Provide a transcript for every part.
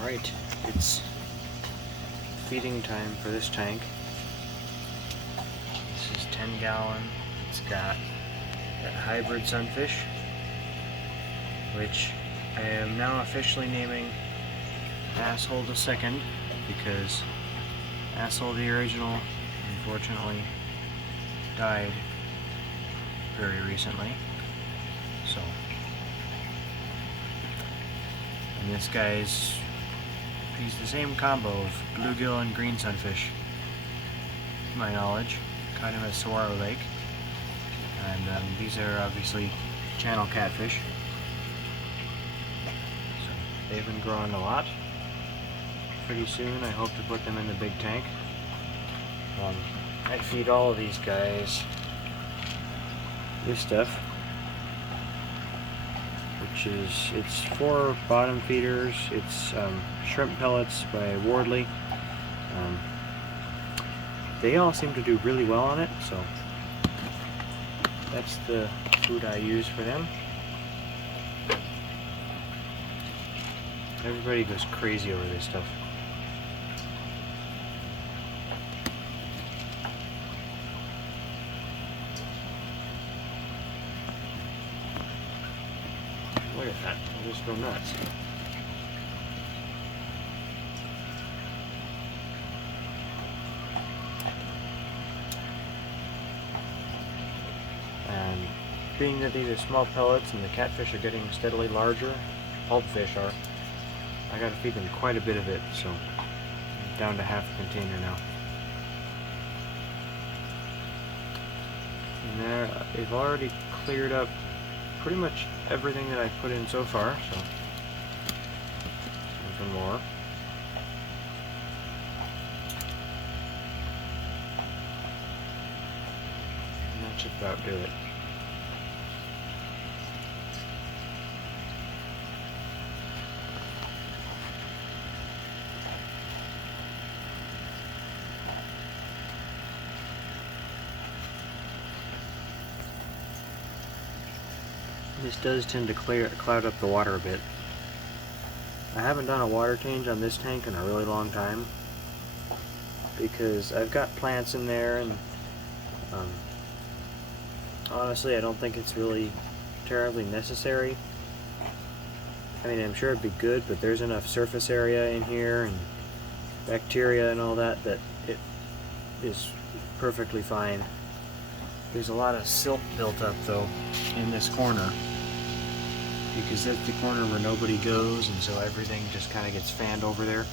Alright, it's feeding time for this tank. This is 10 gallon. It's got that hybrid sunfish, which I am now officially naming Asshole the Second, because Asshole the original unfortunately died very recently. So, and this guy's, he's the same combo of bluegill and green sunfish, to my knowledge. Caught him at Saguaro Lake, and these are obviously channel catfish. So they've been growing a lot. Pretty soon I hope to put them in the big tank. I feed all of these guys this stuff, which is, it's 4 bottom feeders. It's shrimp pellets by Wardley. They all seem to do really well on it, so that's the food I use for them. Everybody goes crazy over this stuff. Look at that, they'll just go nuts. And being that these are small pellets and the catfish are getting steadily larger, all the fish are, I gotta feed them quite a bit of it, so I'm down to half a container now. And there, they've already cleared up pretty much everything that I've put in so far, so some more. And that should about do it. This does tend to cloud up the water a bit. I haven't done a water change on this tank in a really long time, because I've got plants in there, and honestly I don't think it's really terribly necessary. I mean, I'm sure it'd be good, but there's enough surface area in here and bacteria and all that that it is perfectly fine. There's a lot of silt built up though in this corner, because that's the corner where nobody goes, and so everything just kind of gets fanned over there.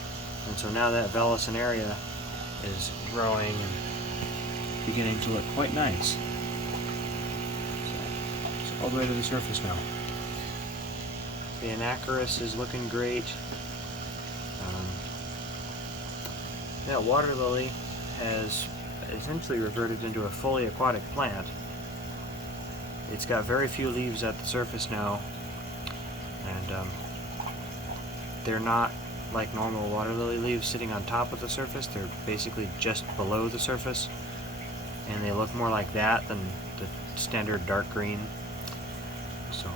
And so now that Velicin area is growing and beginning to look quite nice. So it's all the way to the surface now. The Ictalurus is looking great. That water lily has essentially reverted into a fully aquatic plant. It's got very few leaves at the surface now, and they're not like normal water lily leaves sitting on top of the surface. They're basically just below the surface, and they look more like that than the standard dark green. So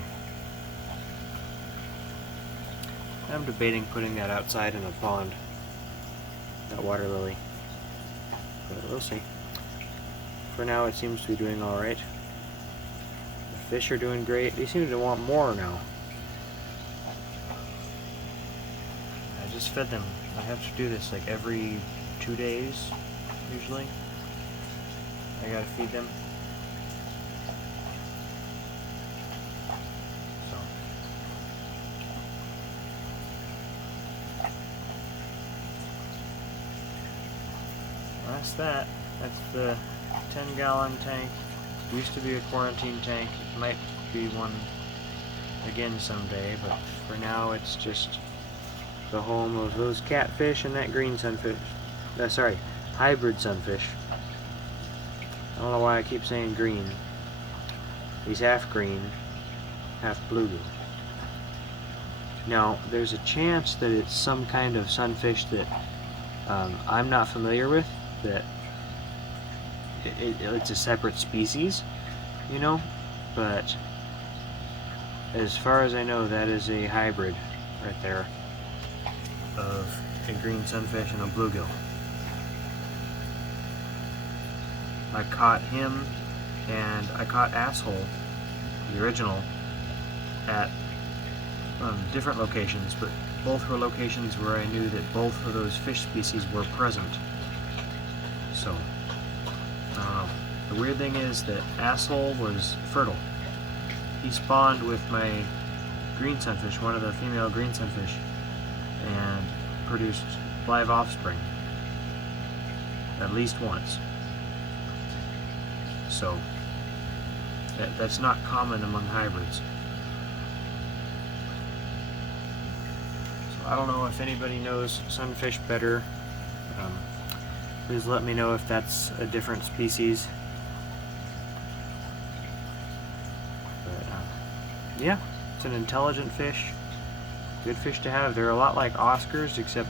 I'm debating putting that outside in a pond, that water lily, but we'll see. For now it seems to be doing alright. The fish are doing great. They seem to want more now. I just fed them. I have to do this like every 2 days, usually. I gotta feed them. So. That's that. That's the 10-gallon tank. Used to be a quarantine tank. It might be one again someday, but for now it's just the home of those catfish and that green sunfish. Sorry, hybrid sunfish. I don't know why I keep saying green. He's half green, half bluegill. Now, there's a chance that it's some kind of sunfish that I'm not familiar with, that it's a separate species, you know, but as far as I know, that is a hybrid right there. of a green sunfish and a bluegill. I caught him and I caught Asshole, the original, at different locations, but both were locations where I knew that both of those fish species were present. So, the weird thing is that Asshole was fertile. He spawned with my green sunfish, one of the female green sunfish, and produced live offspring at least once. So that's not common among hybrids. So I don't know if anybody knows sunfish better. Please let me know if that's a different species. But yeah, it's an intelligent fish. Good fish to have. They're a lot like Oscars, except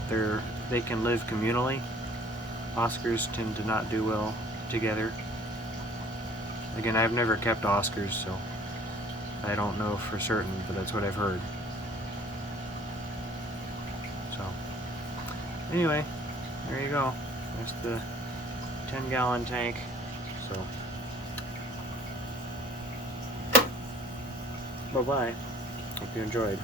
they can live communally. Oscars tend to not do well together. Again, I've never kept Oscars, so I don't know for certain, but that's what I've heard. So, anyway, there you go. That's the 10-gallon tank. So, bye-bye. Hope you enjoyed.